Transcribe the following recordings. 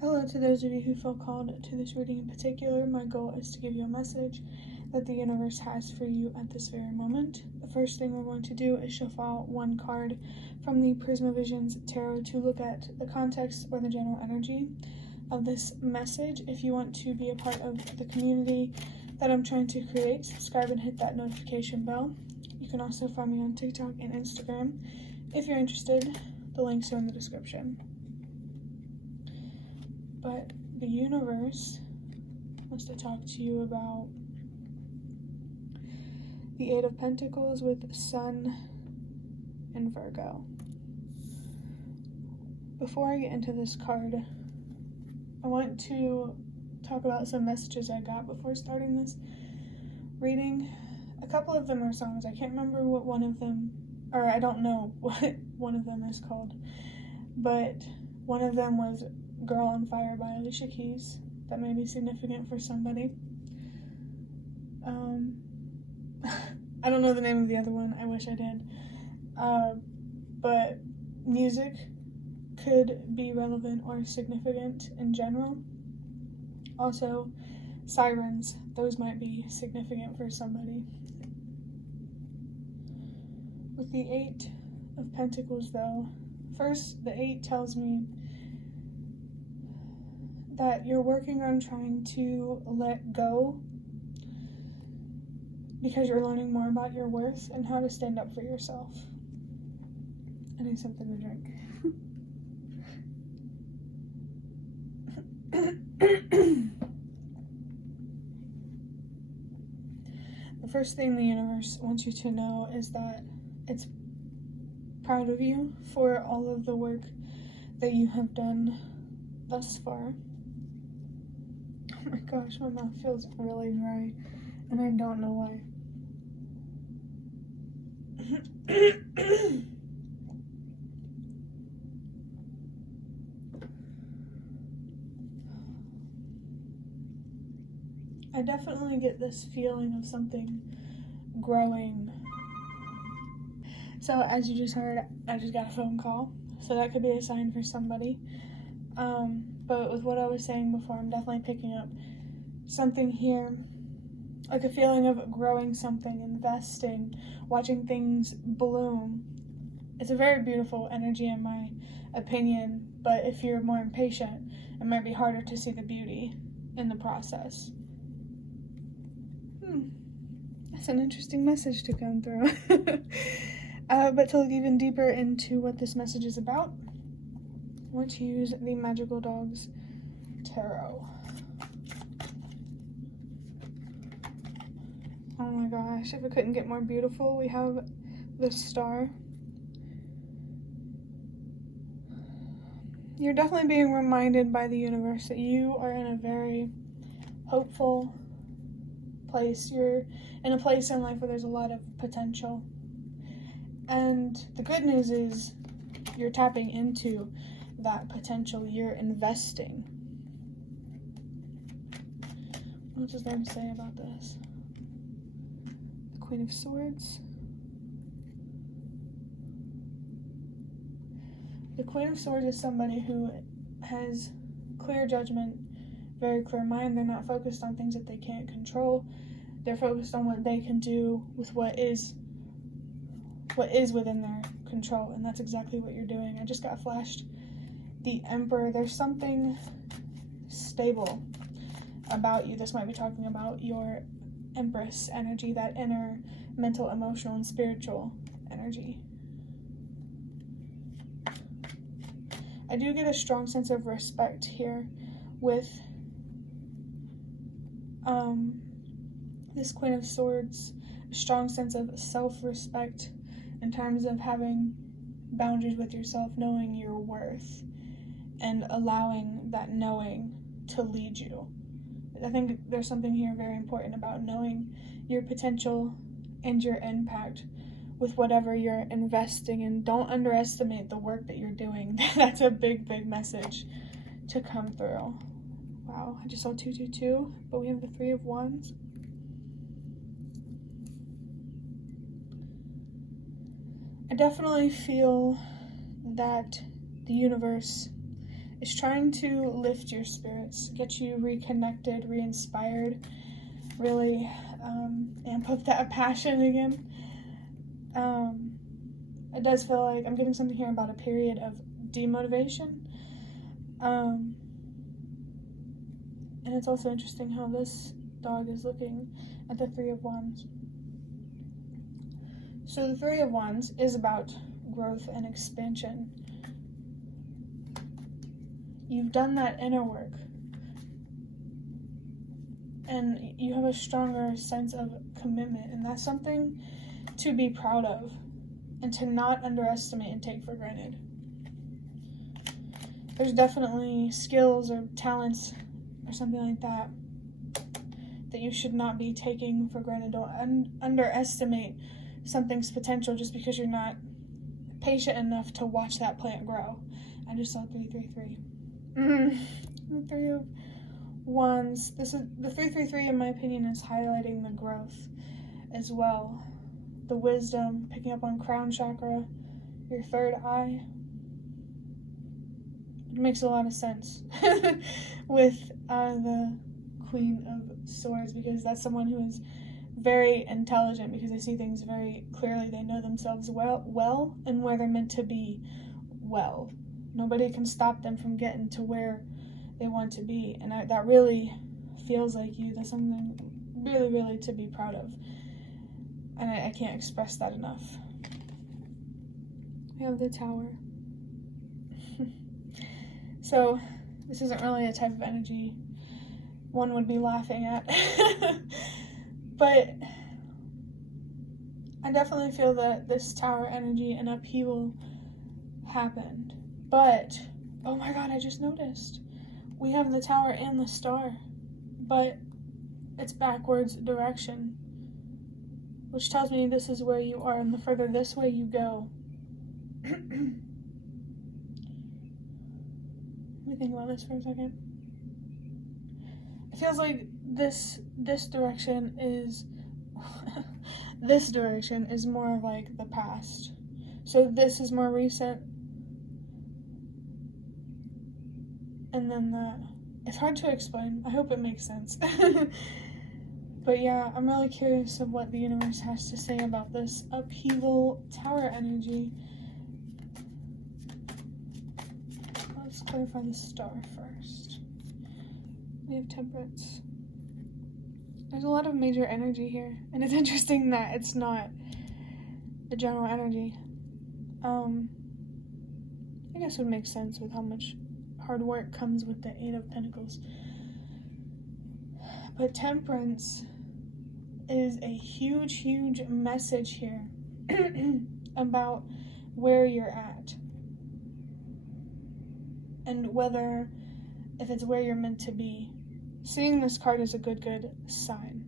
Hello to those of you who feel called to this reading in particular. My goal is to give you a message that the universe has for you at this very moment. The first thing we're going to do is shuffle one card from the Prismavisions Tarot to look at the context or the general energy of this message. If you want to be a part of the community that I'm trying to create, subscribe and hit that notification bell. You can also find me on TikTok and Instagram. If you're interested, the links are in the description. But the universe wants to talk to you about the Eight of Pentacles with Sun and Virgo. Before I get into this card, I want to talk about some messages I got before starting this reading. A couple of them are songs. I can't remember what one of them, or I don't know what one of them is called, but one of them was Girl on Fire by Alicia Keys. That may be significant for somebody. I don't know the name of the other one. I wish I did. But music could be relevant or significant in general. Also, sirens. Those might be significant for somebody. With the Eight of Pentacles, though, first, the Eight tells me that you're working on trying to let go because you're learning more about your worth and how to stand up for yourself. I need something to drink. The first thing the universe wants you to know is that it's proud of you for all of the work that you have done thus far. Oh my gosh, my mouth feels really dry, and I don't know why. I definitely get this feeling of something growing. So as you just heard, I just got a phone call, so that could be a sign for somebody. But with what I was saying before, I'm definitely picking up something here, like a feeling of growing something, investing, watching things bloom. It's a very beautiful energy in my opinion, but if you're more impatient, it might be harder to see the beauty in the process. That's an interesting message to come through. But to look even deeper into what this message is about, I want to use the Magical Dogs Tarot. Oh my gosh, if it couldn't get more beautiful, we have the Star. You're definitely being reminded by the universe that you are in a very hopeful place. You're in a place in life where there's a lot of potential. And the good news is you're tapping into that potential. You're investing. What is there to say about this? The Queen of Swords. The Queen of Swords is somebody who has clear judgment, very clear mind. They're not focused on things that they can't control. They're focused on what they can do with what is within their control, and that's exactly what you're doing. I just got flashed the Emperor. There's something stable about you. This might be talking about your Empress energy, that inner mental, emotional, and spiritual energy. I do get a strong sense of respect here with this Queen of Swords, a strong sense of self-respect in terms of having boundaries with yourself, knowing your worth, and allowing that knowing to lead you. I think there's something here very important about knowing your potential and your impact with whatever you're investing in. Don't underestimate the work that you're doing. That's a big, big message to come through. Wow, I just saw 222, but we have the Three of Wands. I definitely feel that the universe is trying to lift your spirits, get you reconnected, re-inspired, really amp up that passion again. It does feel like I'm getting something here about a period of demotivation. And it's also interesting how this dog is looking at the Three of Wands. So the Three of Wands is about growth and expansion. You've done that inner work, and you have a stronger sense of commitment, and that's something to be proud of and to not underestimate and take for granted. There's definitely skills or talents or something like that that you should not be taking for granted. Don't underestimate something's potential just because you're not patient enough to watch that plant grow. I just saw 333. The Three of Wands. This is the 333. In my opinion, is highlighting the growth as well, the wisdom, picking up on crown chakra, your third eye. It makes a lot of sense with the Queen of Swords, because that's someone who is very intelligent, because they see things very clearly. They know themselves well and where they're meant to be well. Nobody can stop them from getting to where they want to be, and that really feels like you. That's something really, really to be proud of, and I can't express that enough. We have the Tower. So this isn't really a type of energy one would be laughing at. But I definitely feel that this Tower energy and upheaval happened. But, oh my god, I just noticed. We have the Tower and the Star, but it's backwards direction, which tells me this is where you are, and the further this way you go. Let me think about this for a second. It feels like this direction is this direction is more of like the past. So this is more recent. And then it's hard to explain. I hope it makes sense. But yeah, I'm really curious of what the universe has to say about this upheaval Tower energy. Let's clarify the Star first. We have Temperance. There's a lot of major energy here, and it's interesting that it's not the general energy. I guess it would make sense with how much hard work comes with the Eight of Pentacles. But Temperance is a huge message here about where you're at, and whether, if it's where you're meant to be. Seeing this card is a good sign.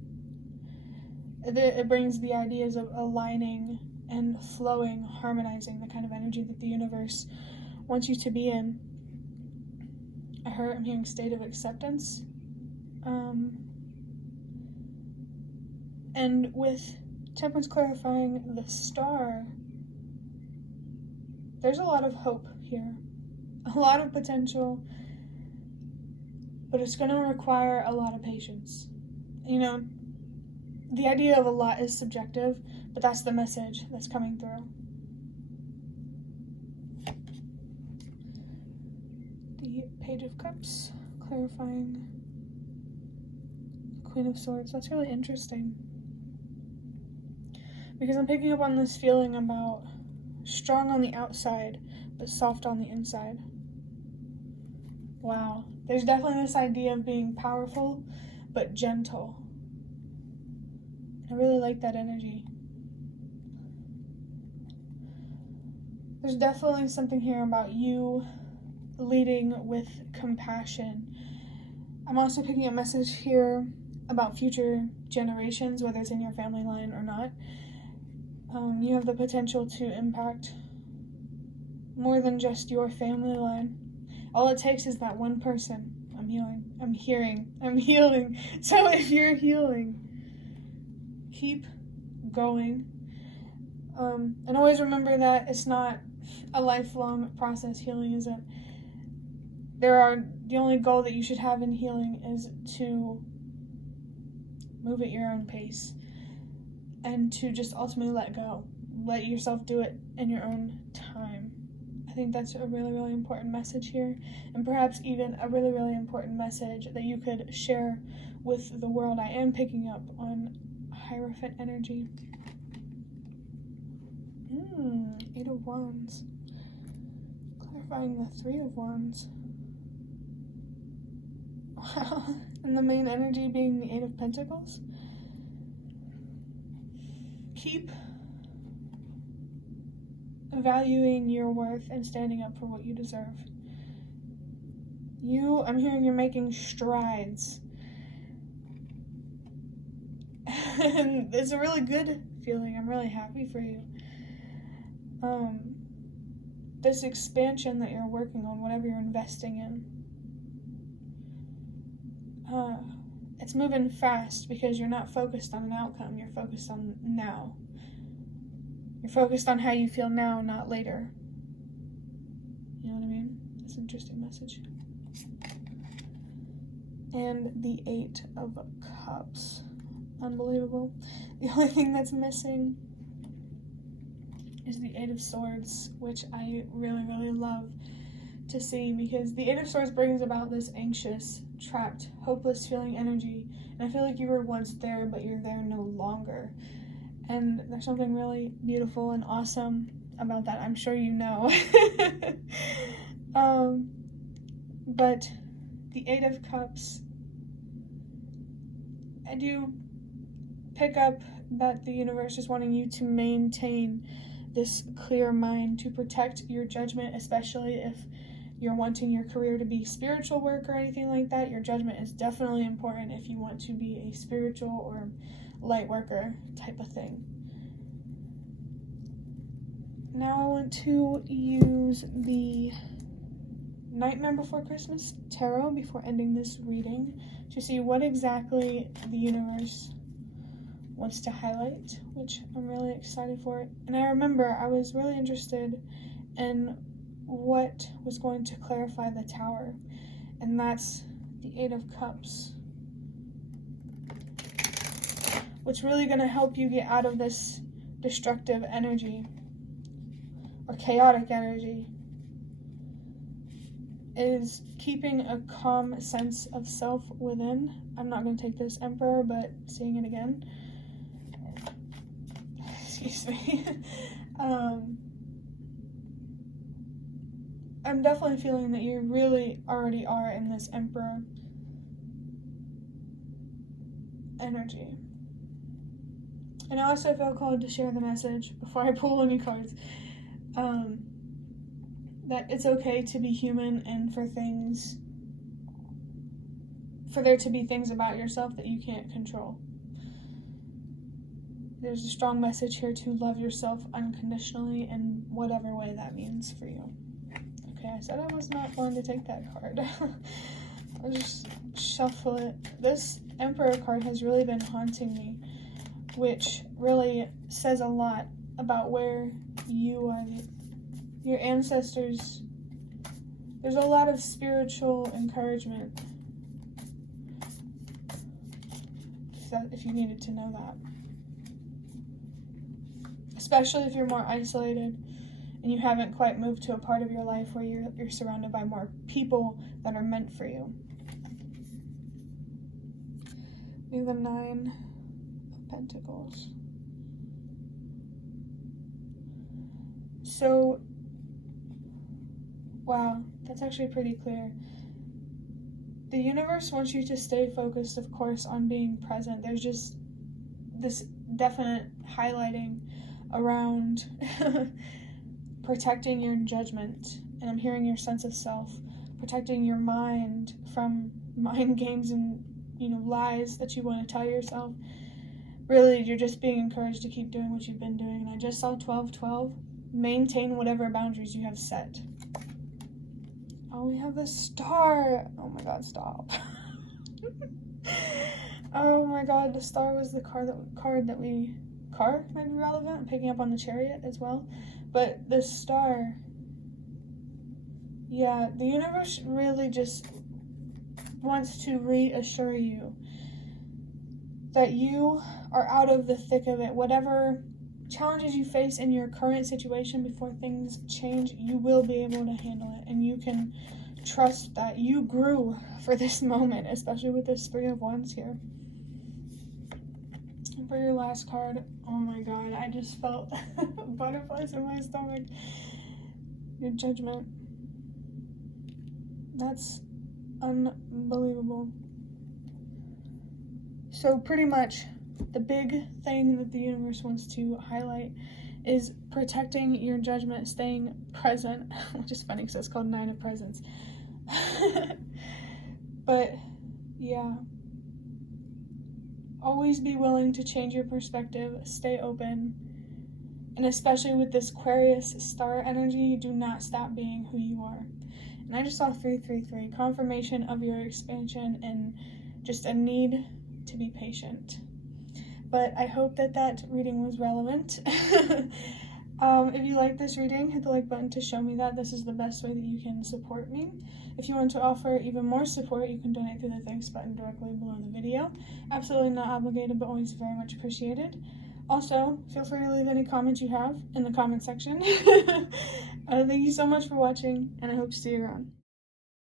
It brings the ideas of aligning and flowing, harmonizing, the kind of energy that the universe wants you to be in. I'm hearing state of acceptance. And with Temperance clarifying the Star, there's a lot of hope here, a lot of potential, but it's going to require a lot of patience. You know, the idea of a lot is subjective, but that's the message that's coming through. The Page of Cups, clarifying the Queen of Swords. That's really interesting, because I'm picking up on this feeling about strong on the outside, but soft on the inside. Wow. There's definitely this idea of being powerful, but gentle. I really like that energy. There's definitely something here about you leading with compassion. I'm also picking a message here about future generations, whether it's in your family line or not. You have the potential to impact more than just your family line. All it takes is that one person. I'm healing. So if you're healing, keep going. And always remember that it's not a lifelong process. Healing isn't the only goal that you should have in healing is to move at your own pace and to just ultimately let go. Let yourself do it in your own time. I think that's a really, really important message here, and perhaps even a really, really important message that you could share with the world. I am picking up on Hierophant energy. Eight of Wands. Clarifying the Three of Wands. Wow. And the main energy being the Eight of Pentacles. Keep valuing your worth and standing up for what you deserve. I'm hearing you're making strides. And it's a really good feeling. I'm really happy for you. This expansion that you're working on, whatever you're investing in, it's moving fast because you're not focused on an outcome. You're focused on now. You're focused on how you feel now, not later. You know what I mean? It's an interesting message. And the Eight of Cups. Unbelievable. The only thing that's missing is the Eight of Swords, which I really, really love to see, because the Eight of Swords brings about this anxious, trapped, hopeless feeling energy. And I feel like you were once there, but you're there no longer. And there's something really beautiful and awesome about that. I'm sure you know. But the Eight of Cups, I do pick up that the universe is wanting you to maintain this clear mind, to protect your judgment, especially if you're wanting your career to be spiritual work or anything like that. Your judgment is definitely important if you want to be a spiritual or light worker type of thing. Now I want to use the Nightmare Before Christmas tarot before ending this reading to see what exactly the universe wants to highlight, which I'm really excited for. And I remember I was really interested in what was going to clarify the Tower, and that's the Eight of Cups, what's really going to help you get out of this destructive energy or chaotic energy is keeping a calm sense of self within. I'm not going to take this Emperor, but seeing it again. Excuse me. I'm definitely feeling that you really already are in this Emperor energy. And I also feel called to share the message before I pull any cards, that it's okay to be human and for there to be things about yourself that you can't control. There's a strong message here to love yourself unconditionally in whatever way that means for you. Okay, I said I was not going to take that card. I'll just shuffle it. This Emperor card has really been haunting me, which really says a lot about where you are, your ancestors. There's a lot of spiritual encouragement, if you needed to know that. Especially if you're more isolated and you haven't quite moved to a part of your life where you're surrounded by more people that are meant for you. We have the Nine of Pentacles. So, wow, that's actually pretty clear. The universe wants you to stay focused, of course, on being present. There's just this definite highlighting around protecting your judgment, and I'm hearing your sense of self, protecting your mind from mind games and lies that you want to tell yourself. Really, you're just being encouraged to keep doing what you've been doing. And I just saw 12-12. Maintain whatever boundaries you have set. Oh, we have the Star. Oh my God, stop. Oh my God, the Star was the card that we... Car might be relevant. I'm picking up on the Chariot as well. But the Star, yeah, the universe really just wants to reassure you that you are out of the thick of it. Whatever challenges you face in your current situation before things change, you will be able to handle it, and you can trust that you grew for this moment, especially with this Three of Wands here. And for your last card, oh my god, I just felt butterflies in my stomach. Your Judgment. That's unbelievable. So pretty much the big thing that the universe wants to highlight is protecting your judgment, staying present, which is funny because it's called Nine of Presents. But yeah, always be willing to change your perspective, stay open, and especially with this Aquarius star energy, do not stop being who you are. And I just saw 333, confirmation of your expansion and just a need to be patient. But I hope that reading was relevant. If you like this reading, hit the like button to show me that. This is the best way that you can support me. If you want to offer even more support, you can donate through the thanks button directly below the video. Absolutely not obligated, but always very much appreciated. Also, feel free to leave any comments you have in the comment section. Thank you so much for watching, and I hope to see you around.